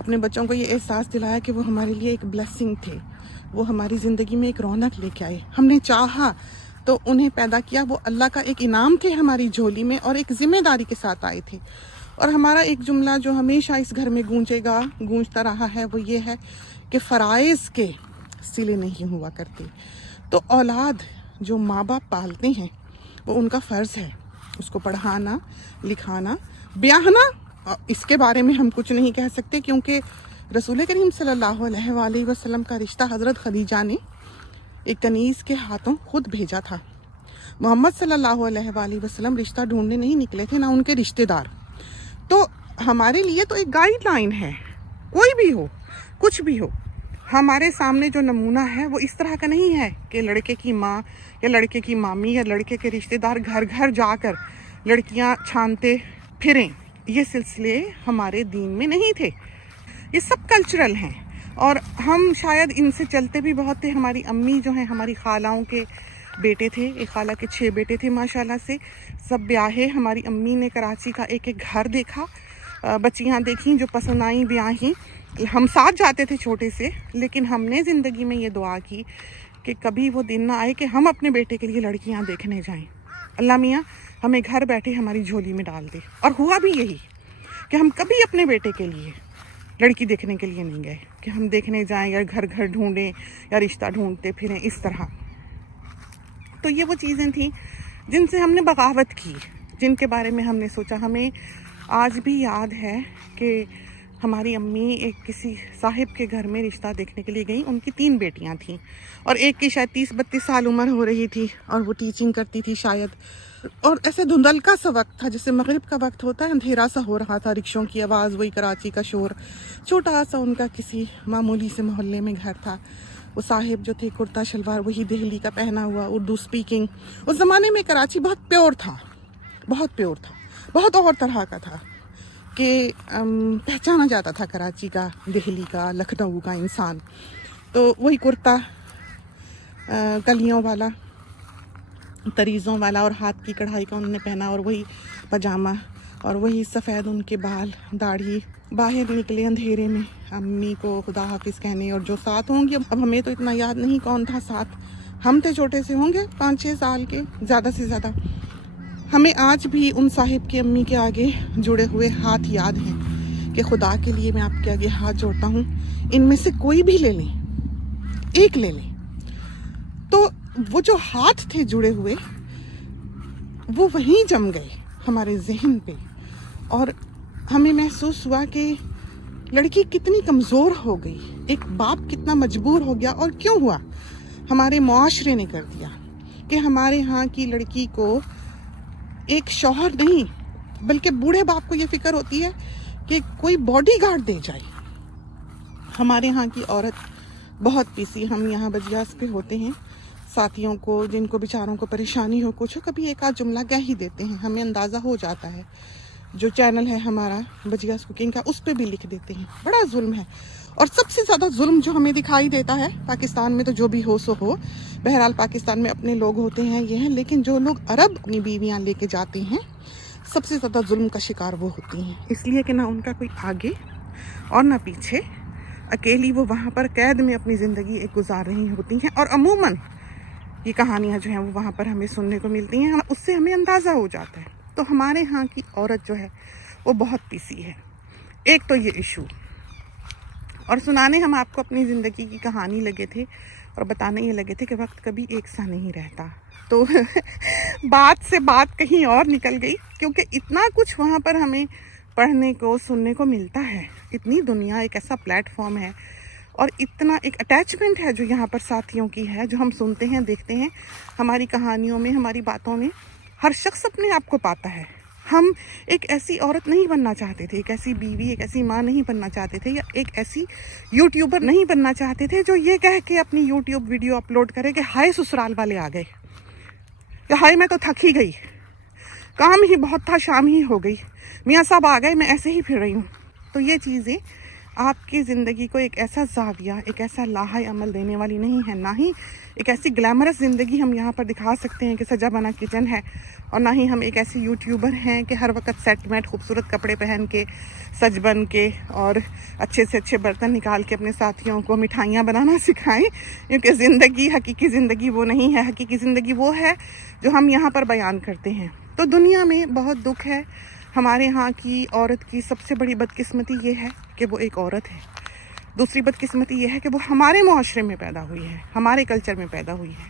اپنے بچوں کو یہ احساس دلایا کہ وہ ہمارے لیے ایک بلیسنگ تھے، وہ ہماری زندگی میں ایک رونق لے کے آئے. ہم نے چاہا تو انہیں پیدا کیا، وہ اللہ کا ایک انعام تھے ہماری جھولی میں، اور ایک ذمہ داری کے ساتھ آئے تھے. اور ہمارا ایک جملہ جو ہمیشہ اس گھر میں گونجتا رہا ہے وہ یہ ہے کہ فرائض کے صلے نہیں ہوا کرتے. تو اولاد جو ماں باپ پالتے ہیں وہ ان کا فرض ہے اس کو پڑھانا، لکھانا، بیاہنا. اس کے بارے میں ہم کچھ نہیں کہہ سکتے کیونکہ رسول کریم صلی اللہ علیہ وآلہ وسلم کا رشتہ حضرت خدیجہ نے ایک کنیز کے ہاتھوں خود بھیجا تھا. محمد صلی اللہ علیہ وآلہ وسلم رشتہ ڈھونڈنے نہیں نکلے تھے، نہ ان کے رشتہ دار. تو ہمارے لیے تو ایک گائیڈ لائن ہے، کوئی بھی ہو، کچھ بھی ہو، ہمارے سامنے جو نمونہ ہے وہ اس طرح کا نہیں ہے کہ لڑکے کی ماں یا لڑکے کی مامی یا لڑکے کے رشتہ دار گھر گھر جا کر لڑکیاں چھانتے پھریں. یہ سلسلے ہمارے دین میں نہیں تھے، یہ سب کلچرل ہیں، اور ہم شاید ان سے چلتے بھی بہت تھے. ہماری امی جو ہیں ہماری خالاؤں کے بیٹے تھے، ایک خالہ کے 6 بیٹے تھے ماشاءاللہ سے، سب بیاہے. ہماری امی نے کراچی کا ایک ایک گھر دیکھا، بچیاں دیکھیں جو پسند آئیں بیاہیں. ہم ساتھ جاتے تھے چھوٹے سے، لیکن ہم نے زندگی میں یہ دعا کی کہ کبھی وہ دن نہ آئے کہ ہم اپنے بیٹے کے لیے لڑکیاں دیکھنے جائیں. اللہ میاں ہمیں گھر بیٹھے ہماری جھولی میں ڈال دے. اور ہوا بھی یہی کہ ہم کبھی اپنے بیٹے کے لیے لڑکی دیکھنے کے لیے نہیں گئے کہ ہم دیکھنے جائیں یا گھر گھر ڈھونڈیں یا رشتہ ڈھونڈتے پھریں اس طرح. تو یہ وہ چیزیں تھیں جن سے ہم نے بغاوت کی، جن کے بارے میں ہم نے سوچا. ہمیں آج بھی یاد ہے کہ ہماری امی ایک کسی صاحب کے گھر میں رشتہ دیکھنے کے لیے گئیں. ان کی 3 بیٹیاں تھیں اور ایک کی شاید 30-32 سال عمر ہو رہی تھی اور وہ ٹیچنگ کرتی تھی شاید. اور ایسے دھندلکا سا وقت تھا جیسے مغرب کا وقت ہوتا ہے، اندھیرا سا ہو رہا تھا، رکشوں کی آواز، وہی کراچی کا شور. چھوٹا سا ان کا کسی معمولی سے محلے میں گھر تھا. وہ صاحب جو تھے کرتا شلوار وہی دہلی کا پہنا ہوا، اردو سپیکنگ. اس زمانے میں کراچی بہت پیور تھا، بہت پیور تھا، بہت اور طرح کا تھا کہ پہچانا جاتا تھا کراچی کا، دہلی کا، لکھنؤ کا انسان. تو وہی کرتا کلیوں والا، تریزوں والا اور ہاتھ کی کڑھائی کا انہوں نے پہنا، اور وہی پاجامہ اور وہی سفید ان کے بال، داڑھی. باہر نکلے اندھیرے میں امی کو خدا حافظ کہنے، اور جو ساتھ ہوں گے، اب ہمیں تو اتنا یاد نہیں کون تھا ساتھ، ہم تھے چھوٹے سے، ہوں گے 5-6 سال کے زیادہ سے زیادہ. ہمیں آج بھی ان صاحب کی امی کے آگے جڑے ہوئے ہاتھ یاد ہیں کہ خدا کے لیے میں آپ کے آگے ہاتھ جوڑتا ہوں، ان میں سے کوئی بھی لے لیں، ایک لے لیں. تو وہ جو ہاتھ تھے جڑے ہوئے وہ وہیں جم گئے ہمارے ذہن پہ، اور ہمیں محسوس ہوا کہ لڑکی کتنی کمزور ہو گئی، ایک باپ کتنا مجبور ہو گیا. اور کیوں ہوا؟ ہمارے معاشرے نے کر دیا کہ ہمارے ہاں کی لڑکی کو ایک شوہر نہیں بلکہ بوڑھے باپ کو یہ فکر ہوتی ہے کہ کوئی باڈی گارڈ دے جائے. ہمارے ہاں کی عورت بہت پیسی. ہم یہاں بجیاس پہ ہوتے ہیں، ساتھیوں کو جن کو بیچاروں کو پریشانی ہو کچھ، کبھی ایک آدھ جملہ کہہ ہی دیتے ہیں، ہمیں اندازہ ہو جاتا ہے. جو چینل ہے ہمارا بجیاس کوکنگ کا، اس پہ بھی لکھ دیتے ہیں. بڑا ظلم ہے، اور سب سے زیادہ ظلم جو ہمیں دکھائی دیتا ہے پاکستان میں، تو جو بھی ہو سو ہو، بہرحال پاکستان میں اپنے لوگ ہوتے ہیں یہ ہیں، لیکن جو لوگ عرب اپنی بیویاں لے کے جاتے ہیں، سب سے زیادہ ظلم کا شکار وہ ہوتی ہیں. اس لیے کہ نہ ان کا کوئی آگے اور نہ پیچھے، اکیلی وہ وہاں پر قید میں اپنی زندگی ایک گزار رہی ہوتی ہیں. اور عموماً یہ کہانیاں جو ہیں وہ وہاں پر ہمیں سننے کو ملتی ہیں، اس سے ہمیں اندازہ ہو جاتا ہے. تو ہمارے ہاں کی عورت جو ہے وہ بہت پیسی ہے. ایک تو یہ ایشو، اور سنانے ہم آپ کو اپنی زندگی کی کہانی لگے تھے اور بتانے یہ لگے تھے کہ وقت کبھی ایک سا نہیں رہتا. تو بات سے بات کہیں اور نکل گئی، کیونکہ اتنا کچھ وہاں پر ہمیں پڑھنے کو سننے کو ملتا ہے. اتنی دنیا، ایک ایسا پلیٹ فارم ہے، اور اتنا ایک اٹیچمنٹ ہے جو یہاں پر ساتھیوں کی ہے، جو ہم سنتے ہیں، دیکھتے ہیں. ہماری کہانیوں میں، ہماری باتوں میں ہر شخص اپنے آپ کو پاتا ہے. ہم ایک ایسی عورت نہیں بننا چاہتے تھے، ایک ایسی بیوی، ایک ایسی ماں نہیں بننا چاہتے تھے، یا ایک ایسی یوٹیوبر نہیں بننا چاہتے تھے جو یہ کہہ کے اپنی یوٹیوب ویڈیو اپلوڈ کرے کہ ہائے سسرال والے آ گئے، یا ہائے میں تو تھک ہی گئی، کام ہی بہت تھا، شام ہی ہو گئی، میاں صاحب آ گئے، میں ایسے ہی پھر رہی ہوں. تو یہ چیزیں آپ کی زندگی کو ایک ایسا زاویہ، ایک ایسا لاہے عمل دینے والی نہیں ہے، نہ ہی ایک ایسی گلیمرس زندگی ہم یہاں پر دکھا سکتے ہیں کہ سجا بنا کچن ہے، اور نہ ہی ہم ایک ایسی یوٹیوبر ہیں کہ ہر وقت سیٹ میٹ خوبصورت کپڑے پہن کے سج بن کے اور اچھے سے اچھے برتن نکال کے اپنے ساتھیوں کو مٹھائیاں بنانا سکھائیں، کیونکہ زندگی، حقیقی زندگی وہ نہیں ہے۔ حقیقی زندگی وہ ہے جو ہم یہاں پر بیان کرتے ہیں۔ تو دنیا میں بہت دکھ ہے، ہمارے ہاں کی عورت کی سب سے بڑی بدقسمتی یہ ہے کہ وہ ایک عورت ہے۔ دوسری بدقسمتی یہ ہے کہ وہ ہمارے معاشرے میں پیدا ہوئی ہے، ہمارے کلچر میں پیدا ہوئی ہے۔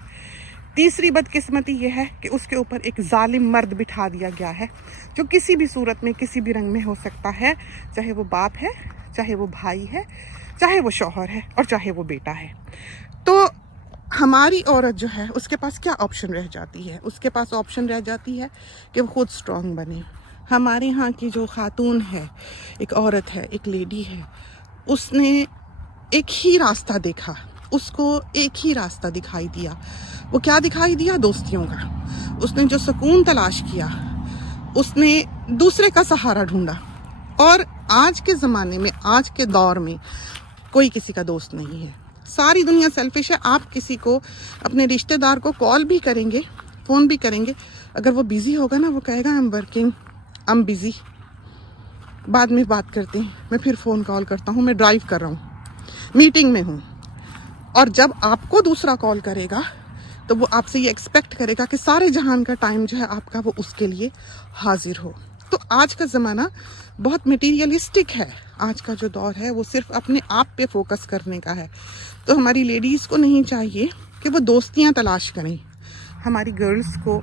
تیسری بدقسمتی یہ ہے کہ اس کے اوپر ایک ظالم مرد بٹھا دیا گیا ہے، جو کسی بھی صورت میں، کسی بھی رنگ میں ہو سکتا ہے، چاہے وہ باپ ہے، چاہے وہ بھائی ہے، چاہے وہ شوہر ہے، اور چاہے وہ بیٹا ہے۔ تو ہماری عورت جو ہے اس کے پاس کیا آپشن رہ جاتی ہے؟ اس کے پاس آپشن رہ جاتی ہے کہ وہ خود اسٹرانگ بنے۔ ہمارے ہاں کی جو خاتون ہے، ایک عورت ہے، ایک لیڈی ہے، اس نے ایک ہی راستہ دیکھا، اس کو ایک ہی راستہ دکھائی دیا۔ وہ کیا دکھائی دیا؟ دوستیوں کا۔ اس نے جو سکون تلاش کیا، اس نے دوسرے کا سہارا ڈھونڈا۔ اور آج کے زمانے میں، آج کے دور میں کوئی کسی کا دوست نہیں ہے، ساری دنیا سیلفش ہے۔ آپ کسی کو، اپنے رشتہ دار کو کال بھی کریں گے، فون بھی کریں گے، اگر وہ بیزی ہوگا نا، وہ کہے گا I'm working, I'm busy، بعد میں بات کرتے ہیں، میں پھر فون کال کرتا ہوں، میں ڈرائیو کر رہا ہوں، میٹنگ میں ہوں۔ اور جب آپ کو دوسرا کال کرے گا تو وہ آپ سے یہ ایکسپیکٹ کرے گا کہ سارے جہان کا ٹائم جو ہے آپ کا، وہ اس کے لیے حاضر ہو۔ تو آج کا زمانہ بہت میٹیریلسٹک ہے، آج کا جو دور ہے وہ صرف اپنے آپ پہ فوکس کرنے کا ہے۔ تو ہماری لیڈیز کو نہیں چاہیے کہ وہ دوستیاں تلاش کریں، ہماری گرلز کو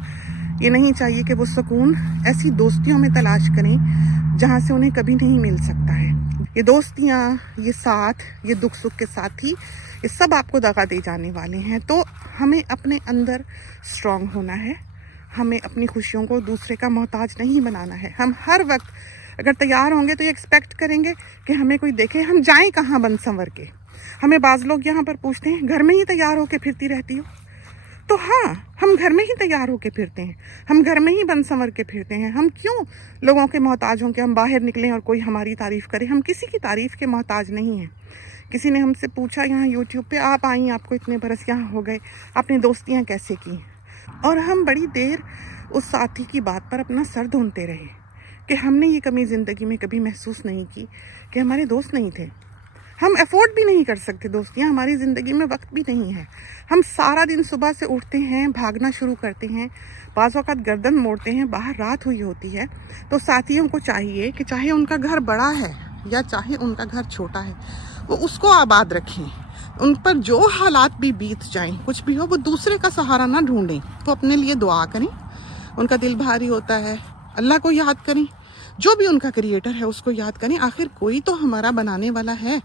یہ نہیں چاہیے کہ وہ سکون ایسی دوستیوں میں تلاش کریں جہاں سے انہیں کبھی نہیں مل سکتا ہے۔ یہ دوستیاں، یہ ساتھ، یہ دکھ سکھ کے ساتھی، یہ سب آپ کو دغا دے جانے والے ہیں۔ تو ہمیں اپنے اندر اسٹرانگ ہونا ہے، ہمیں اپنی خوشیوں کو دوسرے کا محتاج نہیں بنانا ہے۔ ہم ہر وقت اگر تیار ہوں گے تو یہ ایکسپیکٹ کریں گے کہ ہمیں کوئی دیکھے، ہم جائیں کہاں بن سنور کے۔ ہمیں بعض لوگ یہاں پر پوچھتے ہیں گھر میں ہی تیار ہو کے پھرتی رہتی ہو؟ تو ہاں، ہم گھر میں ہی تیار ہو کے پھرتے ہیں، ہم گھر میں ہی بن سنور کے پھرتے ہیں۔ ہم کیوں لوگوں کے محتاج ہوں کہ ہم باہر نکلیں اور کوئی ہماری تعریف کرے؟ ہم کسی کی تعریف کے محتاج نہیں ہیں۔ کسی نے ہم سے پوچھا یہاں یوٹیوب پہ، آپ آئیں، آپ کو اتنے برس یہاں ہو گئے، آپ نے دوستیاں کیسے کی؟ اور ہم بڑی دیر اس ساتھی کی بات پر اپنا سر دھونتے رہے کہ ہم نے یہ کمی زندگی میں کبھی محسوس نہیں کی کہ ہمارے دوست نہیں تھے۔ ہم افورڈ بھی نہیں کر سکتے دوستیاں، ہماری زندگی میں وقت بھی نہیں ہے۔ ہم سارا دن صبح سے اٹھتے ہیں، بھاگنا شروع کرتے ہیں، بعض اوقات گردن موڑتے ہیں، باہر رات ہوئی ہوتی ہے۔ تو ساتھیوں کو چاہیے کہ چاہے ان کا گھر بڑا ہے یا چاہے ان کا گھر چھوٹا ہے، وہ اس کو آباد رکھیں۔ ان پر جو حالات بھی بیت جائیں، کچھ بھی ہو، وہ دوسرے کا سہارا نہ ڈھونڈیں، وہ اپنے لیے دعا کریں۔ ان کا دل بھاری ہوتا ہے، اللہ کو یاد کریں، جو بھی ان کا کریٹر ہے اس کو یاد کریں۔ آخر کوئی تو ہمارا بنانے والا ہے،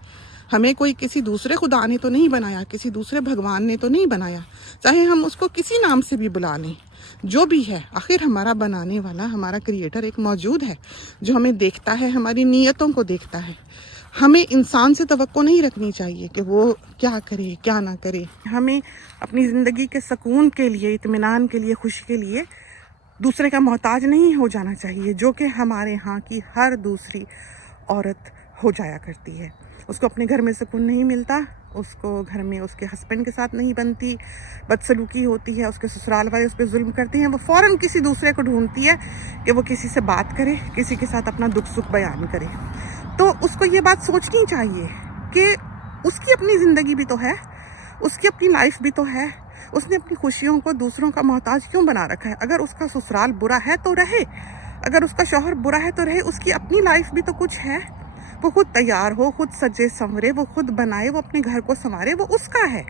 ہمیں کوئی کسی دوسرے خدا نے تو نہیں بنایا، کسی دوسرے بھگوان نے تو نہیں بنایا، چاہے ہم اس کو کسی نام سے بھی بلا لیں، جو بھی ہے، آخر ہمارا بنانے والا، ہمارا کریٹر ایک موجود ہے جو ہمیں دیکھتا ہے، ہماری نیتوں کو دیکھتا ہے۔ ہمیں انسان سے توقع نہیں رکھنی چاہیے کہ وہ کیا کرے کیا نہ کرے۔ ہمیں اپنی زندگی کے سکون کے لیے، اطمینان کے لیے، خوشی کے لیے دوسرے کا محتاج نہیں ہو جانا چاہیے، جو کہ ہمارے ہاں کی ہر دوسری عورت ہو جایا کرتی ہے۔ اس کو اپنے گھر میں سکون نہیں ملتا، اس کو گھر میں اس کے ہسبینڈ کے ساتھ نہیں بنتی، بدسلوکی ہوتی ہے، اس کے سسرال والے اس پہ ظلم کرتے ہیں، وہ فوراً کسی دوسرے کو ڈھونڈتی ہے کہ وہ کسی سے بات کرے، کسی کے ساتھ اپنا دکھ سکھ بیان کرے۔ تو اس کو یہ بات سوچنی چاہیے کہ اس کی اپنی زندگی بھی تو ہے، اس کی اپنی لائف بھی تو ہے، اس نے اپنی خوشیوں کو دوسروں کا محتاج کیوں بنا رکھا ہے؟ اگر اس کا سسرال برا ہے تو رہے، اگر اس کا شوہر برا ہے تو رہے، اس کی اپنی لائف بھی تو کچھ ہے، وہ خود تیار ہو، خود سجے سنورے، وہ خود بنائے، وہ اپنے گھر کو سنوارے، وہ اس کا ہے۔